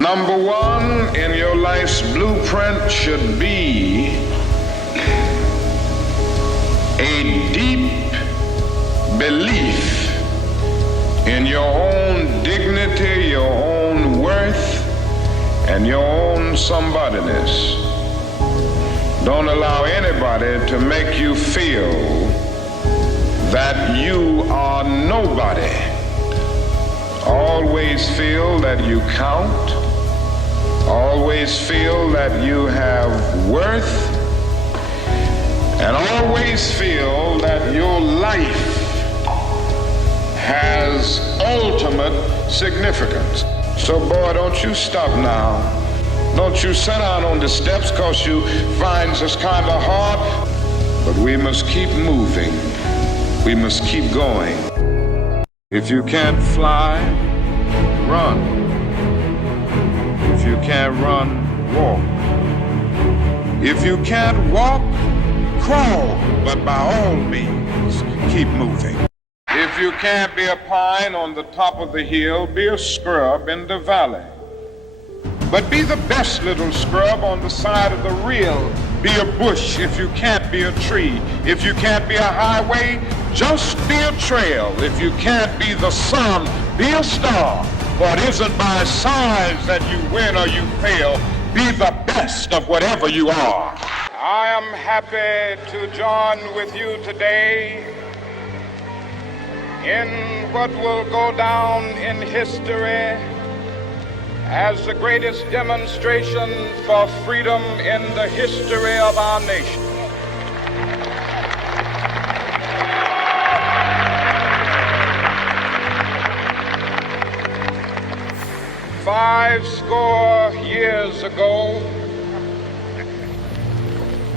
Number one in your life's blueprint should be a deep belief in your own dignity, your own worth, and your own somebodyness. Don't allow anybody to make you feel that you are nobody. Always feel that you count. Always feel that you have worth. And always feel that your life has ultimate significance. So boy, don't you stop now. Don't you sit down on the steps because you find this kind of hard. But we must keep moving. We must keep going. If you can't fly, run. If you can't run, walk. If you can't walk, crawl. But by all means, keep moving. If you can't be a pine on the top of the hill, be a scrub in the valley. But be the best little scrub on the side of the rill. Be a bush if you can't be a tree. If you can't be a highway, just be a trail. If you can't be the sun, be a star. For it isn't by size that you win or you fail. Be the best of whatever you are. I am happy to join with you today in what will go down in history as the greatest demonstration for freedom in the history of our nation. Five score years ago,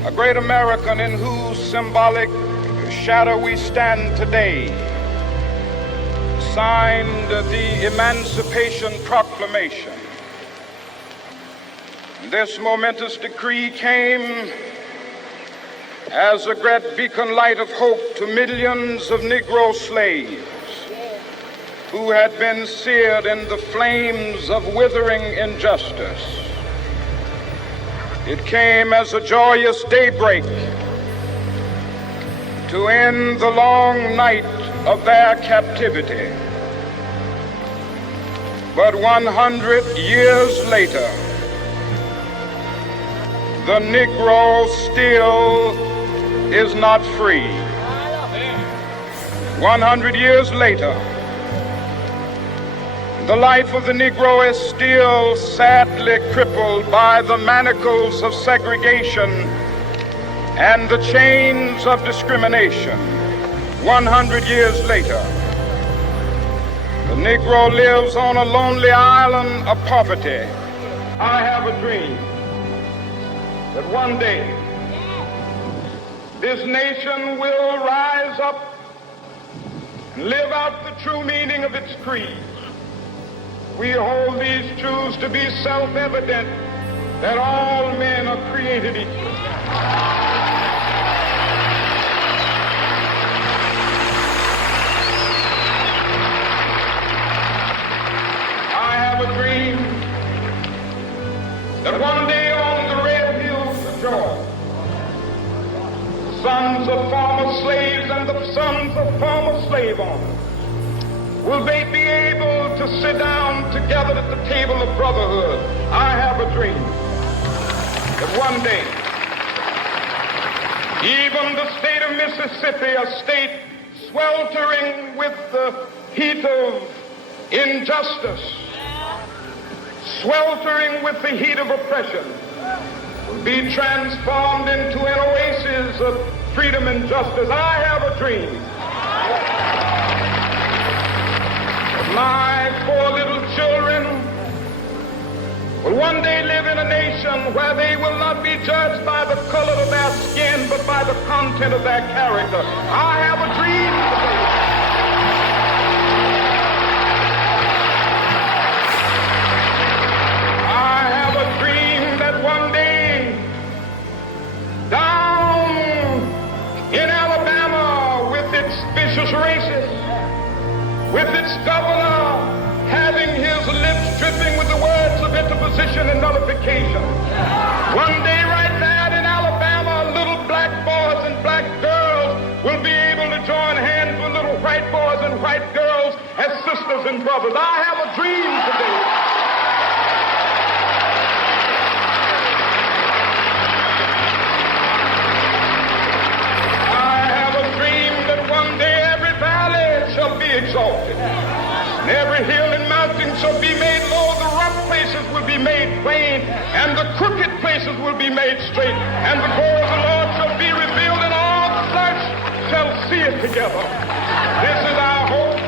a great American in whose symbolic shadow we stand today signed the Emancipation Proclamation. This momentous decree came as a great beacon light of hope to millions of Negro slaves who had been seared in the flames of withering injustice. It came as a joyous daybreak to end the long night of their captivity. But 100 years later, the Negro still is not free. 100 years later, the life of the Negro is still sadly crippled by the manacles of segregation and the chains of discrimination. 100 years later, the Negro lives on a lonely island of poverty. I have a dream that one day this nation will rise up and live out the true meaning of its creed. We hold these truths to be self-evident, that all men are created equal. I have a dream that one day on the red hills of Georgia, sons of former slaves and the sons of former slave owners will they be able to sit down together at the table of brotherhood. I have a dream that one day, even the state of Mississippi, a state sweltering with the heat of injustice, sweltering with the heat of oppression, will be transformed into an oasis of freedom and justice. I have a dream. My four little children will one day live in a nation where they will not be judged by the color of their skin, but by the content of their character. I have a dream today. I have a dream that one day, down in Alabama with its vicious races, with its governor having his lips dripping with the words of opposition and nullification. One day right now in Alabama, little black boys and black girls will be able to join hands with little white boys and white girls as sisters and brothers. I have a dream today. I have a dream that one day every valley shall be exalted, and every hill and mountain shall be made low. The rough places will be made plain, and the crooked places will be made straight, and the glory of the Lord shall be revealed, and all flesh shall see it together. This is our hope.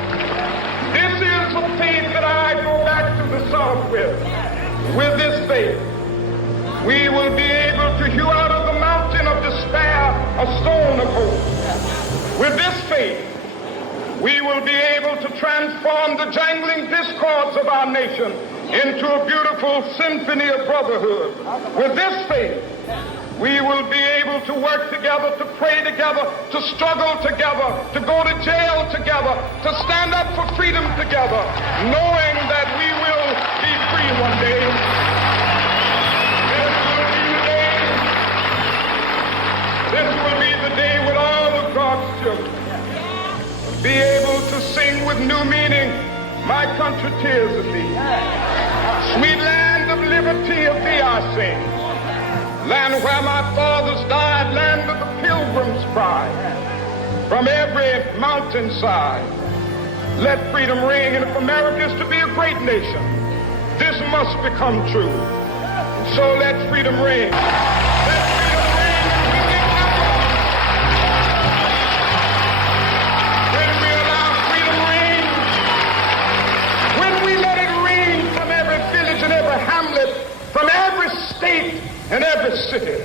This is the faith that I go back to the South with. With this faith, we will be able to hew out of the mountain of despair a stone of hope. With this faith, we will be able to transform the jangling discords of our nation into a beautiful symphony of brotherhood. With this faith, we will be able to work together, to pray together, to struggle together, to go to jail together, to stand up for freedom together, knowing that we will be free one day. This will be the day when all of God's children be able to sing with new meaning, "My country, tears of thee. Sweet land of liberty, of thee I sing. Land where my fathers died, land of the pilgrim's pride. From every mountainside, let freedom ring. And if America is to be a great nation, this must become true. So let freedom ring. Let freedom ring and we remember. When we allow freedom ring, when we let it ring from every village and every hamlet, from every state and every city,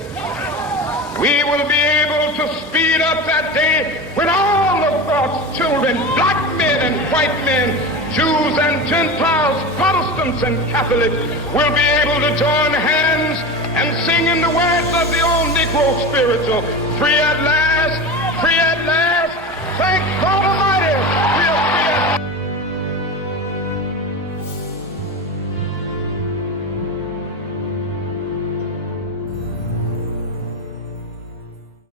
we will be able to speed up that day when all of God's children, black men and white men, Jews and Gentiles, Protestants and Catholics, will be able to join hands and sing in the words of the old Negro spiritual, free at last, thank